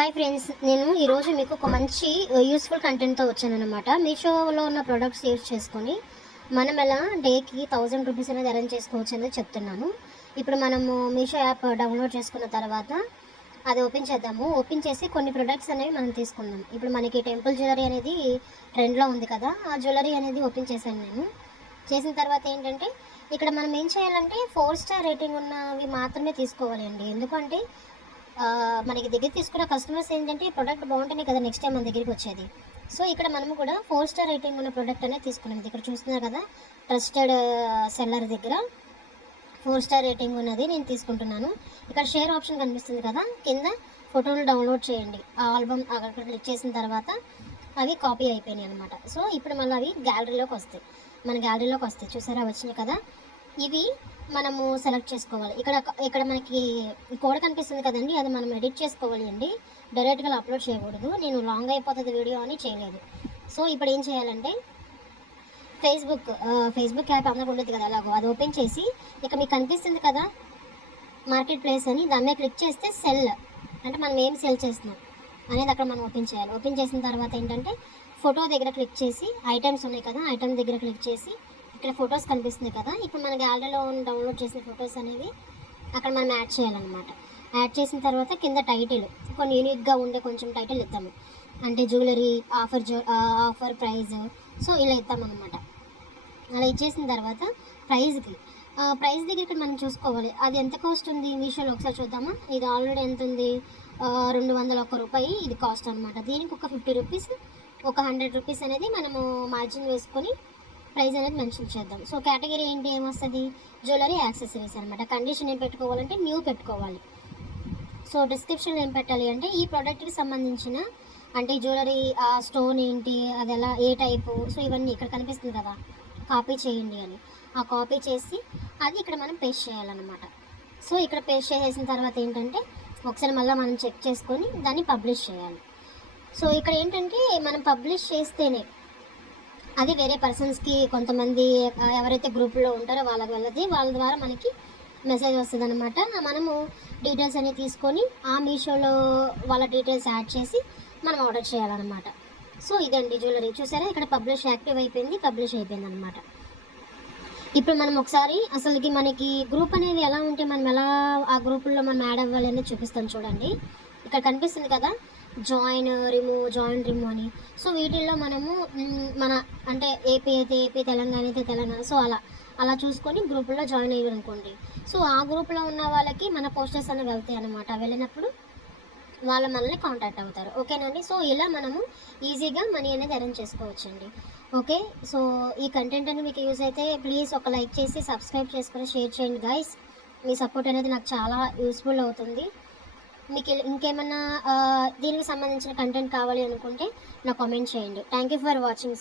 Hi friends నేను ఈరోజు మీకు ఒక మంచి uh, యూస్ఫుల్ కంటెంట్తో వచ్చాను అనమాట మీషోలో ఉన్న ప్రొడక్ట్స్ యూజ్ చేసుకొని మనం ఎలా డేకి థౌజండ్ రూపీస్ అనేది అరేంజ్ చేసుకోవచ్చు అనేది చెప్తున్నాను. ఇప్పుడు మనము మీషో యాప్ డౌన్లోడ్ చేసుకున్న తర్వాత అది ఓపెన్ చేద్దాము. ఓపెన్ చేసి కొన్ని ప్రొడక్ట్స్ అనేవి మనం తీసుకుందాం. ఇప్పుడు మనకి టెంపుల్ జ్యువెలరీ అనేది ట్రెండ్లో ఉంది కదా ఆ జ్యువెలరీ అనేది ఓపెన్ చేశాను నేను. చేసిన తర్వాత ఏంటంటే ఇక్కడ మనం ఏం చేయాలంటే ఫోర్ స్టార్ రేటింగ్ ఉన్నవి మాత్రమే తీసుకోవాలి అండి ఎందుకంటే మనకి దగ్గర తీసుకున్న కస్టమర్స్ ఏంటంటే ప్రోడక్ట్ బాగుంటేనే కదా నెక్స్ట్ టైం మన దగ్గరికి వచ్చేది. సో ఇక్కడ మనం కూడా ఫోర్ స్టార్ రేటింగ్ ఉన్న ప్రోడక్ట్ అనేది తీసుకున్నాం. ఇక్కడ చూస్తున్నారు కదా ట్రస్టెడ్ సెల్లర్ దగ్గర ఫోర్ స్టార్ రేటింగ్ ఉన్నది నేను తీసుకుంటున్నాను. ఇక్కడ షేర్ ఆప్షన్ కనిపిస్తుంది కదా కింద ఫోటోలు డౌన్లోడ్ చేయండి. ఆ ఆల్బమ్ అక్కడ క్లిక్ చేసిన తర్వాత అవి కాపీ అయిపోయినాయి అనమాట సో ఇప్పుడు మళ్ళీ అవి గ్యాలరీలోకి వస్తాయి. మన గ్యాలరీలోకి వస్తాయి. చూసారా? వచ్చినాయి కదా. ఇది మనము సెలెక్ట్ చేసుకోవాలి. ఇక్కడ ఇక్కడ మనకి కోడ కనిపిస్తుంది కదండి అది మనం ఎడిట్ చేసుకోవాలి అండి. డైరెక్ట్గా అప్లోడ్ చేయకూడదు. నేను లాంగ్ అయిపోతుంది వీడియో అని చేయలేదు. సో ఇప్పుడు ఏం చేయాలంటే ఫేస్బుక్ ఫేస్బుక్ యాప్ అందరికి ఉండదు కదా అలాగో అది ఓపెన్ చేసి ఇక మీకు కనిపిస్తుంది కదా మార్కెట్ ప్లేస్ అని దాని మీద క్లిక్ చేస్తే సెల్ అంటే మనం ఏం సెల్ చేస్తున్నాం అనేది అక్కడ మనం ఓపెన్ చేయాలి. ఓపెన్ చేసిన తర్వాత ఏంటంటే ఫోటో దగ్గర క్లిక్ చేసి ఐటమ్స్ ఉన్నాయి కదా ఐటమ్ దగ్గర క్లిక్ చేసి ఇక్కడ ఫొటోస్ కనిపిస్తున్నాయి కదా. ఇప్పుడు మన గ్యాలరీలో డౌన్లోడ్ చేసిన ఫొటోస్ అనేవి అక్కడ మనం యాడ్ చేయాలన్నమాట. యాడ్ చేసిన తర్వాత కింద టైటిల్ కొన్ని యూనిక్గా ఉండే కొంచెం టైటిల్ ఇద్దాము. అంటే జ్యువెలరీ ఆఫర్ జో ఆఫర్ ప్రైజ్ సో ఇలా ఇద్దామన్నమాట. అలా ఇచ్చేసిన తర్వాత ప్రైజ్కి ప్రైస్ దగ్గర ఇక్కడ మనం చూసుకోవాలి. అది ఎంత కాస్ట్ ఉంది? మీషోలో ఒకసారి చూద్దామా? ఇది ఆల్రెడీ ఎంత ఉంది? రెండు వందల ఒక్క రూపాయి ఇది కాస్ట్ అనమాట దీనికి ఒక ఫిఫ్టీ రూపీస్ ఒక హండ్రెడ్ రూపీస్ అనేది మనము మార్జిన్ వేసుకొని ప్రైస్ అనేది మెన్షన్ చేద్దాం. సో కేటగిరీ ఏంటి ఏమొస్తుంది? జ్యువెలరీ యాక్సెసరీస్ అనమాట కండిషన్ ఏం పెట్టుకోవాలంటే న్యూ పెట్టుకోవాలి. సో డిస్క్రిప్షన్ ఏం పెట్టాలి అంటే ఈ ప్రోడక్ట్కి సంబంధించిన అంటే జ్యువెలరీ ఆ స్టోన్ ఏంటి అది ఎలా ఏ టైపు సో ఇవన్నీ ఇక్కడ కనిపిస్తుంది కదా కాపీ చేయండి అని. ఆ కాపీ చేసి అది ఇక్కడ మనం పేస్ట్ చేయాలన్నమాట. సో ఇక్కడ పేస్ట్ చేసేసిన తర్వాత ఏంటంటే ఒకసారి మళ్ళీ మనం చెక్ చేసుకొని దాన్ని పబ్లిష్ చేయాలి. సో ఇక్కడ ఏంటంటే మనం పబ్లిష్ చేస్తేనే అది వేరే పర్సన్స్కి కొంతమంది ఎవరైతే గ్రూప్లో ఉంటారో వాళ్ళకి వెళ్ళది వాళ్ళ ద్వారా మనకి మెసేజ్ వస్తుంది అనమాట మనము డీటెయిల్స్ అనేవి తీసుకొని ఆ మీషోలో వాళ్ళ డీటెయిల్స్ యాడ్ చేసి మనం ఆర్డర్ చేయాలన్నమాట. సో ఇదండి జ్యువెలరీ చూసారా? ఇక్కడ పబ్లిష్ యాక్టివ్ అయిపోయింది పబ్లిష్ అయిపోయింది అనమాట ఇప్పుడు మనం ఒకసారి అసలుకి మనకి గ్రూప్ అనేది ఎలా ఉంటే మనం ఎలా ఆ గ్రూపుల్లో మనం యాడ్ అవ్వాలి అనేది చూపిస్తాం చూడండి. ఇక్కడ కనిపిస్తుంది కదా జాయిన్ రిమూవ్ జాయిన్ రిమూవ్ అని. సో వీటిల్లో మనము మన అంటే ఏపీ అయితే ఏపీ తెలంగాణ అయితే తెలంగాణ సో అలా అలా చూసుకొని గ్రూపుల్లో జాయిన్ అయ్యారు అనుకోండి సో ఆ గ్రూప్లో ఉన్న వాళ్ళకి మన పోస్టర్స్ అనేవి వెళ్తాయి అనమాట వెళ్ళినప్పుడు వాళ్ళు మనల్ని కాంటాక్ట్ అవుతారు. ఓకేనండి సో ఇలా మనము ఈజీగా మనీ అనేది అరేంజ్ చేసుకోవచ్చండి. ఓకే సో ఈ కంటెంట్ అనేది మీకు యూస్ అయితే ప్లీజ్ ఒక లైక్ చేసి సబ్స్క్రైబ్ చేసుకుని షేర్ చేయండి గైస్ మీ సపోర్ట్ అనేది నాకు చాలా యూస్ఫుల్ అవుతుంది. మీకు ఇంకేమన్నా uh, దీనికి సంబంధించిన కంటెంట్ కావాలి అనుకుంటే నాకు కామెంట్ చేయండి. Thank you for watching